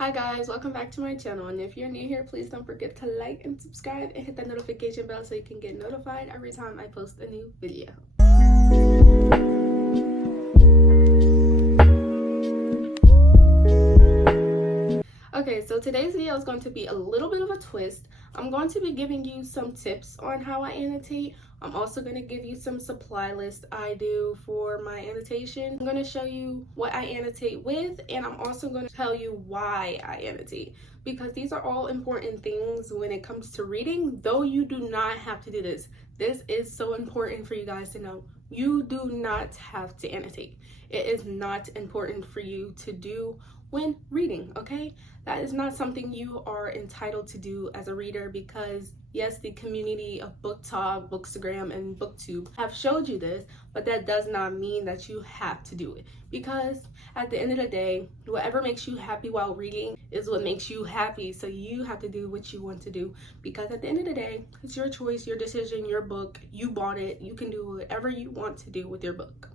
Hi guys, welcome back to my channel, and if you're new here, please don't forget to like and subscribe and hit that notification bell so you can get notified every time I post a new video. Okay, so today's video is going to be a little bit of a twist. I'm going to be giving you some tips on how I annotate. I'm also going to give you some supply list I do for my annotation. I'm going to show you what I annotate with, and I'm also going to tell you why I annotate, because these are all important things when it comes to reading, though you do not have to do this. This is so important for you guys to know. You do not have to annotate. It is not important for you to do when reading, okay? That is not something you are entitled to do as a reader, because yes, the community of Book Talk, Bookstagram, and BookTube have showed you this, but that does not mean that you have to do it, because at the end of the day, whatever makes you happy while reading is what makes you happy. So you have to do what you want to do, because at the end of the day, it's your choice, your decision, your book. You bought it. You can do whatever you want to do with your book.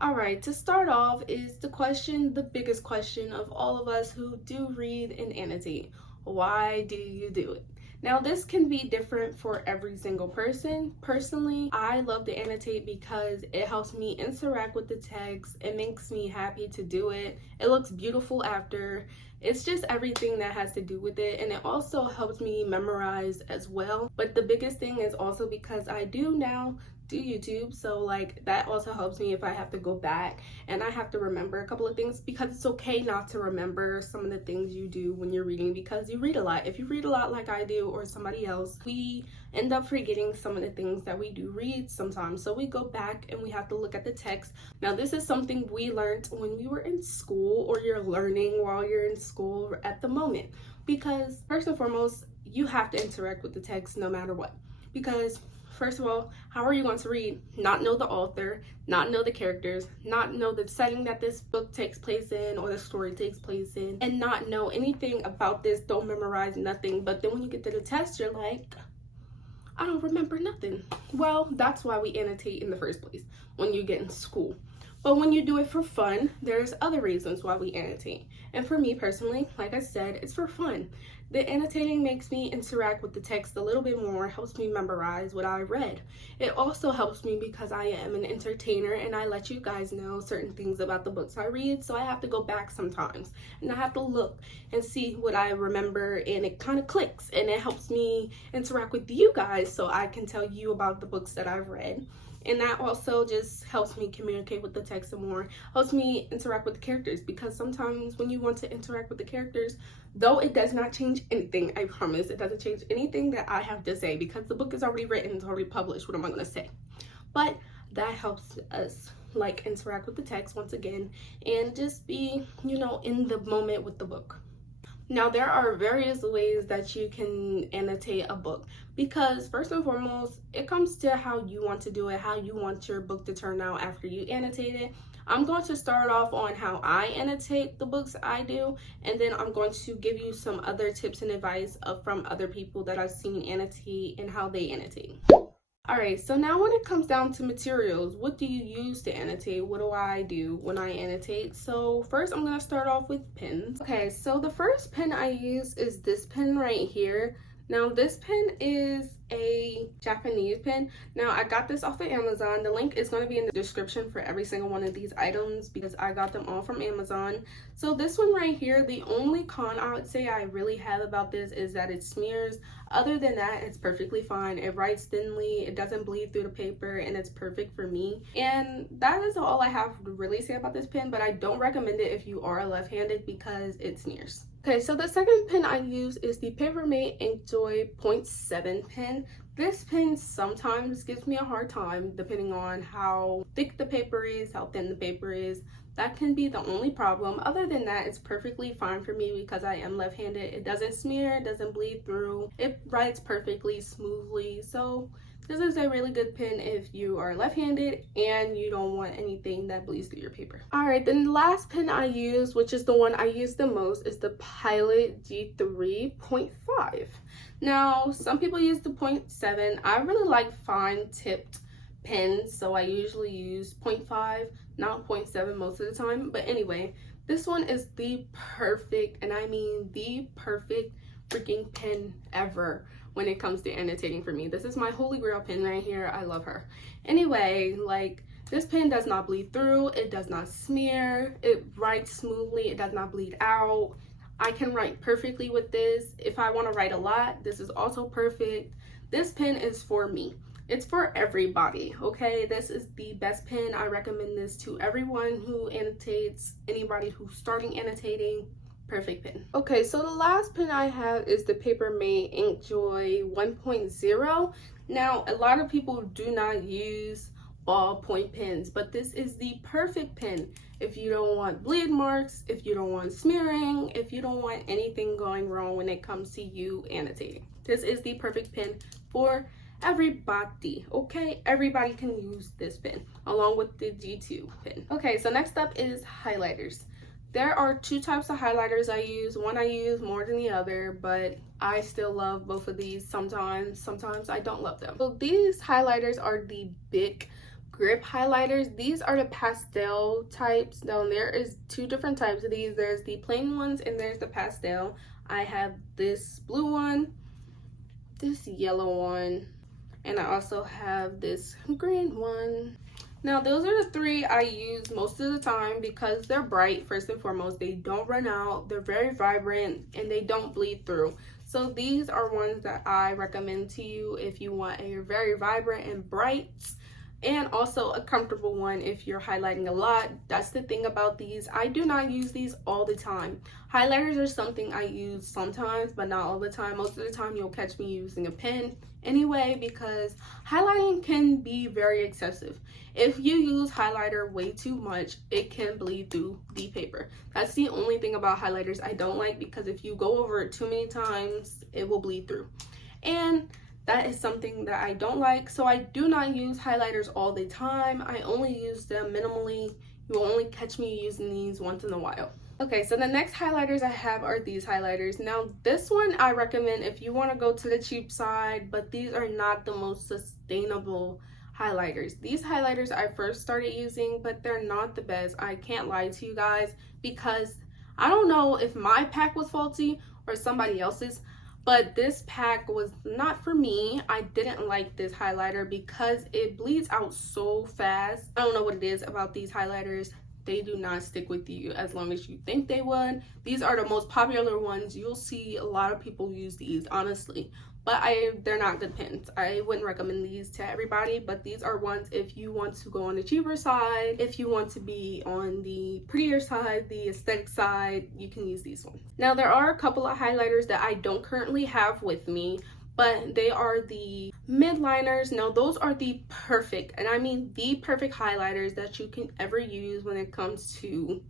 Alright, to start off is the biggest question of all of us who do read and annotate. Why do you do it? Now, this can be different for every single person. Personally, I love to annotate because it helps me interact with the text. It makes me happy to do it. It looks beautiful after. It's just everything that has to do with it, and it also helps me memorize as well. But the biggest thing is also because I do now do YouTube, so like that also helps me if I have to go back and I have to remember a couple of things, because it's okay not to remember some of the things you do when you're reading, because you read a lot. If you read a lot like I do or somebody else, we end up forgetting some of the things that we do read sometimes. So we go back and we have to look at the text. Now, this is something we learned when we were in school, or you're learning while you're in school at the moment, because first and foremost, you have to interact with the text no matter what. Because first of all, how are you going to read, not know the author, not know the characters, not know the setting that this book takes place in or the story takes place in, and not know anything about this, don't memorize nothing, but then when you get to the test, you're like, I don't remember nothing. Well, that's why we annotate in the first place when you get in school. But when you do it for fun, there's other reasons why we annotate. And for me personally, like I said, it's for fun. The annotating makes me interact with the text a little bit more, helps me memorize what I read. It also helps me because I am an entertainer and I let you guys know certain things about the books I read, so I have to go back sometimes and I have to look and see what I remember, and it kind of clicks, and it helps me interact with you guys so I can tell you about the books that I've read. And that also just helps me communicate with the text some more, helps me interact with the characters, because sometimes when you want to interact with the characters, though it does not change anything, I promise, it doesn't change anything that I have to say, because the book is already written, it's already published, what am I going to say? But that helps us like interact with the text once again and just be, you know, in the moment with the book. Now, there are various ways that you can annotate a book, because first and foremost, it comes to how you want to do it, how you want your book to turn out after you annotate it. I'm going to start off on how I annotate the books I do, and then I'm going to give you some other tips and advice from other people that I've seen annotate and how they annotate. Alright, so now when it comes down to materials, what do you use to annotate? What do I do when I annotate? So first, I'm going to start off with pens. Okay, so the first pen I use is this pen right here. Now, this pen is a Japanese pen. Now, I got this off of Amazon. The link is going to be in the description for every single one of these items, because I got them all from Amazon. So this one right here, the only con I would say I really have about this is that it smears. Other than that, it's perfectly fine. It writes thinly, it doesn't bleed through the paper, and it's perfect for me. And that is all I have to really say about this pen, but I don't recommend it if you are left-handed because it smears. Okay, so the second pen I use is the Papermate Inkjoy 0.7 pen. This pen sometimes gives me a hard time depending on how thick the paper is, how thin the paper is. That can be the only problem. Other than that, it's perfectly fine for me because I am left-handed. It doesn't smear, it doesn't bleed through. It writes perfectly smoothly. So this is a really good pen if you are left-handed and you don't want anything that bleeds through your paper. Alright, then the last pen I use, which is the one I use the most, is the Pilot G3 0.5. Now, some people use the 0.7. I really like fine tipped pens, so I usually use 0.5, not 0.7 most of the time. But anyway, This one is the perfect, and I mean the perfect freaking pen ever when it comes to annotating for me. This is my holy grail pen right here. I love her. Anyway, like, this pen does not bleed through, it does not smear, it writes smoothly, it does not bleed out. I can write perfectly with this. If I want to write a lot, this is also perfect. This pen is for me. It's for everybody, okay? This is the best pen. I recommend this to everyone who annotates, anybody who's starting annotating. Perfect pen. Okay, so the last pen I have is the Papermate InkJoy 1.0. Now, a lot of people do not use ballpoint pens, but this is the perfect pen if you don't want bleed marks, if you don't want smearing, if you don't want anything going wrong when it comes to you annotating. This is the perfect pen for everybody, okay? Everybody can use this pen along with the G2 pen. Okay, so next up is highlighters. There are two types of highlighters I use. One I use more than the other, but I still love both of these. Sometimes I don't love them. So these highlighters are the Bic grip highlighters. These are the pastel types. Now there is two different types of these. There's the plain ones and there's the pastel. I have this blue one, this yellow one, and I also have this green one. Now those are the three I use most of the time because they're bright. First and foremost, they don't run out, they're very vibrant, and they don't bleed through. So these are ones that I recommend to you if you want a very vibrant and bright, and also a comfortable one if you're highlighting a lot. That's the thing about these. I do not use these all the time. Highlighters are something I use sometimes, but not all the time. Most of the time you'll catch me using a pen anyway, because highlighting can be very excessive. If you use highlighter way too much, it can bleed through the paper. That's the only thing about highlighters I don't like, because if you go over it too many times, it will bleed through. And that is something that I don't like. So I do not use highlighters all the time. I only use them minimally. You will only catch me using these once in a while. Okay, so the next highlighters I have are these highlighters. Now this one I recommend if you want to go to the cheap side, but these are not the most sustainable highlighters. These highlighters I first started using, but they're not the best. I can't lie to you guys, because I don't know if my pack was faulty or somebody else's, but this pack was not for me. I didn't like this highlighter because it bleeds out so fast. I don't know what it is about these highlighters. They do not stick with you as long as you think they would. These are the most popular ones. You'll see a lot of people use these, honestly, but they're not good pens. I wouldn't recommend these to everybody, but these are ones if you want to go on the cheaper side, if you want to be on the prettier side, the aesthetic side, you can use these ones. Now there are a couple of highlighters that I don't currently have with me, but they are the midliners. Now those are the perfect, and I mean the perfect highlighters that you can ever use when it comes to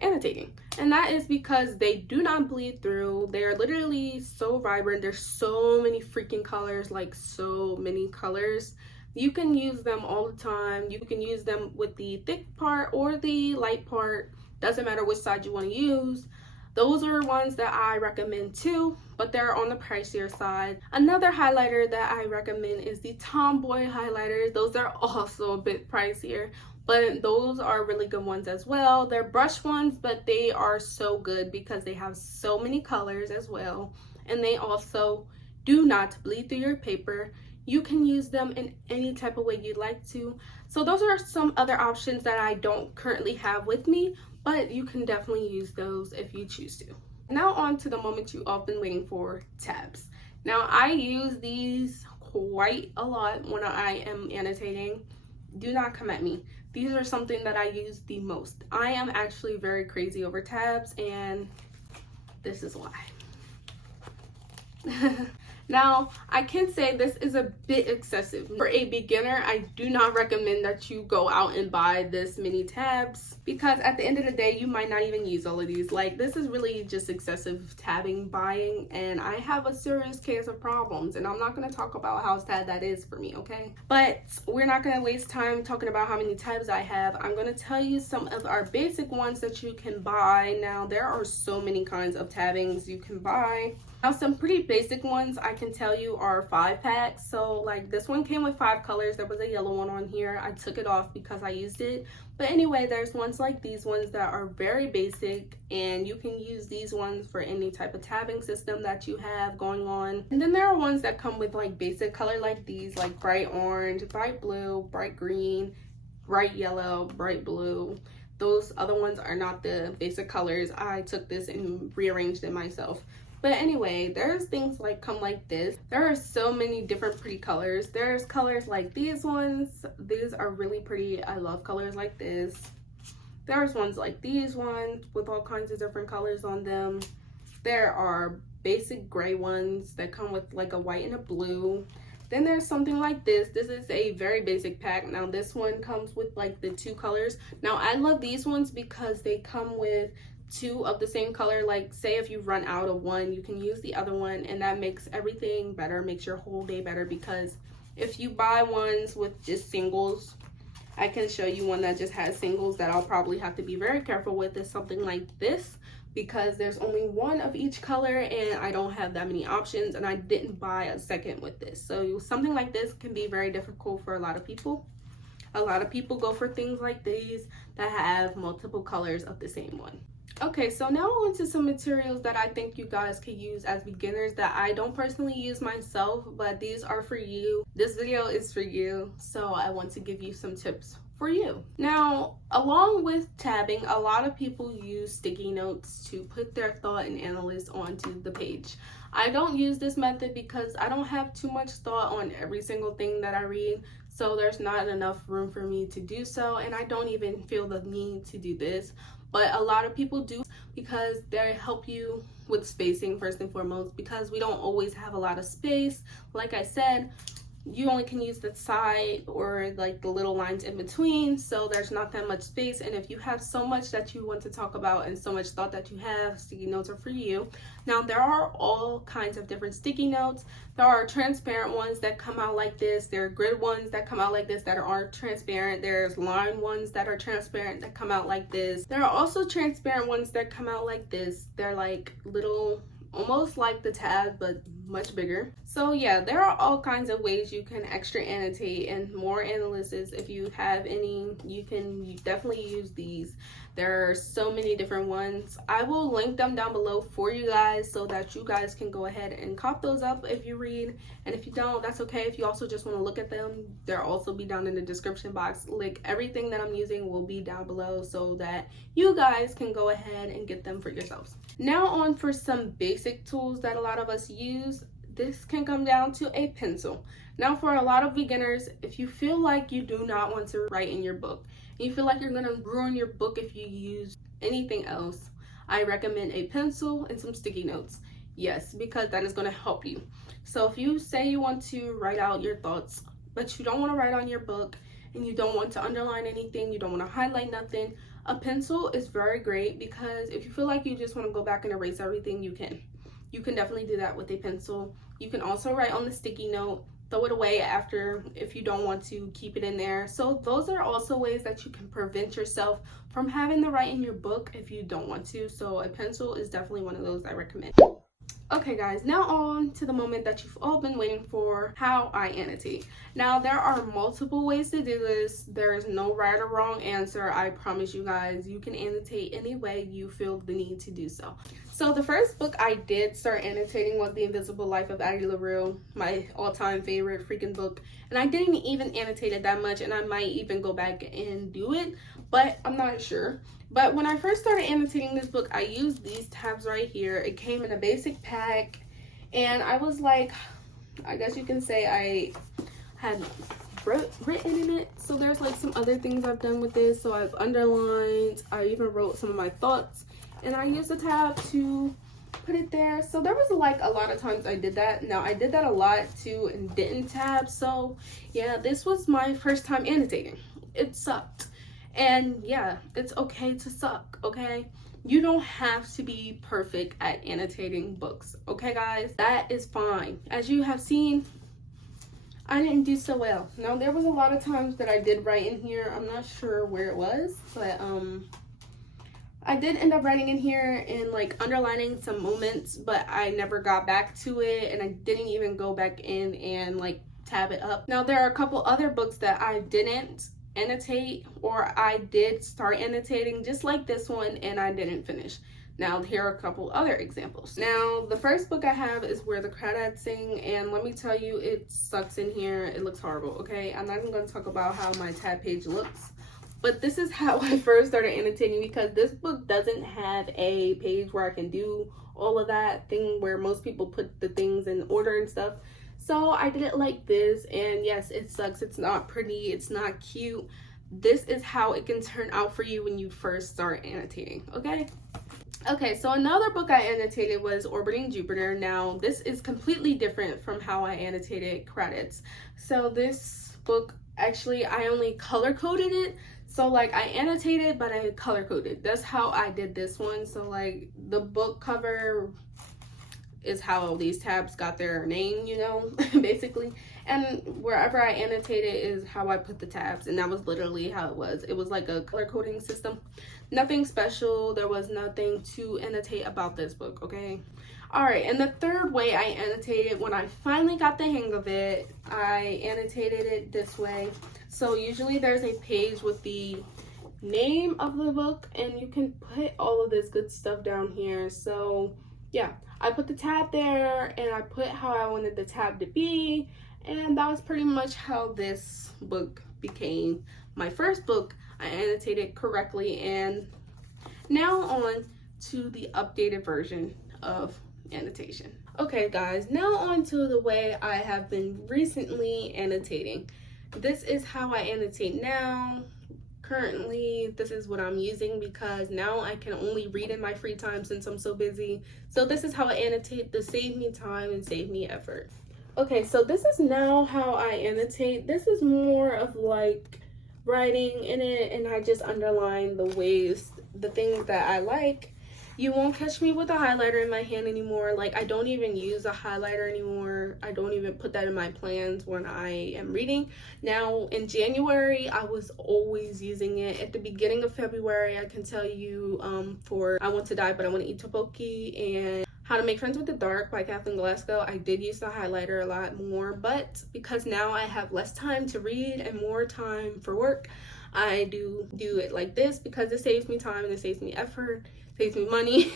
annotating, and that is because they do not bleed through. They are literally so vibrant. There's so many freaking colors, like so many colors. You can use them all the time. You can use them with the thick part or the light part, doesn't matter which side you want to use. Those are ones that I recommend too, but they're on the pricier side. Another highlighter that I recommend is the Tomboy highlighters. Those are also a bit pricier, but those are really good ones as well. They're brush ones, but they are so good because they have so many colors as well, and they also do not bleed through your paper. You can use them in any type of way you'd like to. So those are some other options that I don't currently have with me, but you can definitely use those if you choose to. Now on to the moment you all been waiting for, tabs. Now I use these quite a lot when I am annotating. Do not come at me. These are something that I use the most. I am actually very crazy over tabs, and this is why. Now, I can say this is a bit excessive. For a beginner, I do not recommend that you go out and buy this many tabs, because at the end of the day, you might not even use all of these. Like, this is really just excessive tabbing buying, and I have a serious case of problems, and I'm not going to talk about how sad that is for me, okay? But we're not going to waste time talking about how many tabs I have. I'm going to tell you some of our basic ones that you can buy. Now, there are so many kinds of tabbings you can buy. Now some pretty basic ones I can tell you are 5-packs. So like this one came with 5 colors. There was a yellow one on here. I took it off because I used it. But anyway, there's ones like these ones that are very basic, and you can use these ones for any type of tabbing system that you have going on. And then there are ones that come with like basic color like these, like bright orange, bright blue, bright green, bright yellow, bright blue. Those other ones are not the basic colors. I took this and rearranged it myself. But anyway, there's things like come like this. There are so many different pretty colors. There's colors like these ones. These are really pretty. I love colors like this. There's ones like these ones with all kinds of different colors on them. There are basic gray ones that come with like a white and a blue. Then there's something like this. This is a very basic pack. Now this one comes with like the 2 colors. Now I love these ones because they come with 2 of the same color. Like say if you run out of one, you can use the other one, and that makes everything better, makes your whole day better. Because if you buy ones with just singles, I can show you one that just has singles that I'll probably have to be very careful with, is something like this, because there's only 1 of each color and I don't have that many options, and I didn't buy a second with this. So something like this can be very difficult for a lot of people. A lot of people go for things like these that have multiple colors of the same one. Okay, so now on to some materials that I think you guys could use as beginners that I don't personally use myself, but these are for you. This video is for you, so I want to give you some tips for you. Now, along with tabbing, a lot of people use sticky notes to put their thought and analysis onto the page. I don't use this method because I don't have too much thought on every single thing that I read, so there's not enough room for me to do so, and I don't even feel the need to do this. But a lot of people do because they help you with spacing first and foremost, because we don't always have a lot of space. Like I said, you only can use the side or like the little lines in between, so there's not that much space. And if you have so much that you want to talk about and so much thought that you have, sticky notes are for you. Now there are all kinds of different sticky notes. There are transparent ones that come out like this. There are grid ones that come out like this that aren't transparent. There's line ones that are transparent that come out like this. There are also transparent ones that come out like this. They're like little, almost like the tab, but much bigger. So yeah, there are all kinds of ways you can extra annotate and more analysis. If you have any, you definitely use these. There are so many different ones. I will link them down below for you guys so that you guys can go ahead and cop those up if you read, and if you don't, that's okay. If you also just want to look at them, they'll also be down in the description box. Like everything that I'm using will be down below so that you guys can go ahead and get them for yourselves. Now on for some basic tools that a lot of us use. This can come down to a pencil. Now for a lot of beginners, if you feel like you do not want to write in your book, and you feel like you're gonna ruin your book if you use anything else, I recommend a pencil and some sticky notes. Yes, because that is gonna help you. So if you say you want to write out your thoughts, but you don't want to write on your book, and you don't want to underline anything, you don't want to highlight nothing, a pencil is very great, because if you feel like you just want to go back and erase everything, you can. You can definitely do that with a pencil. You can also write on the sticky note, throw it away after if you don't want to keep it in there. So those are also ways that you can prevent yourself from having to write in your book if you don't want to. So a pencil is definitely one of those I recommend. Okay guys, now on to the moment that you've all been waiting for, how I annotate. Now there are multiple ways to do this. There is no right or wrong answer. I promise you guys, you can annotate any way you feel the need to do so. So the first book I did start annotating was The Invisible Life of Addie LaRue, my all-time favorite freaking book. And I didn't even annotate it that much, and I might even go back and do it, but I'm not sure. But when I first started annotating this book, I used these tabs right here. It came in a basic pack, and I was like, I guess you can say I had written in it. So there's like some other things I've done with this. So I've underlined, I even wrote some of my thoughts, and I used the tab to put it there. So there was like a lot of times I did that. Now I did that a lot too and didn't tab. So yeah, this was my first time annotating. It sucked. And yeah, it's okay to suck, okay? You don't have to be perfect at annotating books, okay guys? That is fine. As you have seen, I didn't do so well. Now there was a lot of times that I did write in here. I'm not sure where it was, but I did end up writing in here and like underlining some moments, but I never got back to it, and I didn't even go back in and like tab it up. Now there are a couple other books that I didn't annotate, or I did start annotating just like this one and I didn't finish. Now here are a couple other examples. Now the first book I have is Where the Crawdads Sing, and let me tell you, it sucks in here. It looks horrible. Okay, I'm not even going to talk about how my tab page looks, but this is how I first started annotating, because this book doesn't have a page where I can do all of that thing where most people put the things in order and stuff. So I did it like this, and yes, it sucks. It's not pretty, it's not cute. This is how it can turn out for you when you first start annotating. Okay, so another book I annotated was Orbiting Jupiter. Now this is completely different from how I annotated credits. So this book, actually I only color coded it. So like I annotated, but I color coded. That's how I did this one. So like the book cover is how these tabs got their name, you know, basically. And wherever I annotated is how I put the tabs, and that was literally how it was. It was like a color coding system. Nothing special. There was nothing to annotate about this book, okay? All right, and the third way I annotated, when I finally got the hang of it, I annotated it this way. So usually there's a page with the name of the book, and you can put all of this good stuff down here. So yeah, I put the tab there, and I put how I wanted the tab to be, and that was pretty much how this book became my first book I annotated correctly. And now on to the updated version of annotation. Okay guys, now on to the way I have been recently annotating. This is how I annotate now. Currently, this is what I'm using because now I can only read in my free time since I'm so busy. So this is how I annotate to save me time and save me effort. Okay, so this is now how I annotate. This is more of like writing in it, and I just underline the ways, the things that I like. You won't catch me with a highlighter in my hand anymore. Like I don't even use a highlighter anymore. I don't even put that in my plans when I am reading. Now in January, I was always using it. At the beginning of February, I can tell you for I Want to Die But I Want to Eat Tteokbokki and How to Make Friends with the Dark by Kathleen Glasgow, I did use the highlighter a lot more, but because now I have less time to read and more time for work, I do it like this because it saves me time and it saves me effort, saves me money.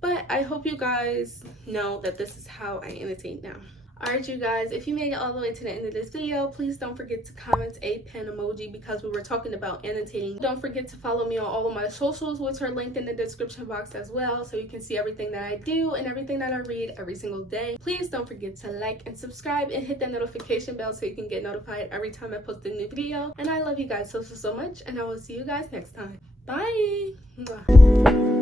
But I hope you guys know that this is how I annotate now. Alright you guys, if you made it all the way to the end of this video, please don't forget to comment a pen emoji because we were talking about annotating. Don't forget to follow me on all of my socials, which are linked in the description box as well, so you can see everything that I do and everything that I read every single day. Please don't forget to like and subscribe and hit that notification bell so you can get notified every time I post a new video. And I love you guys so much, and I will see you guys next time. Bye! Mwah.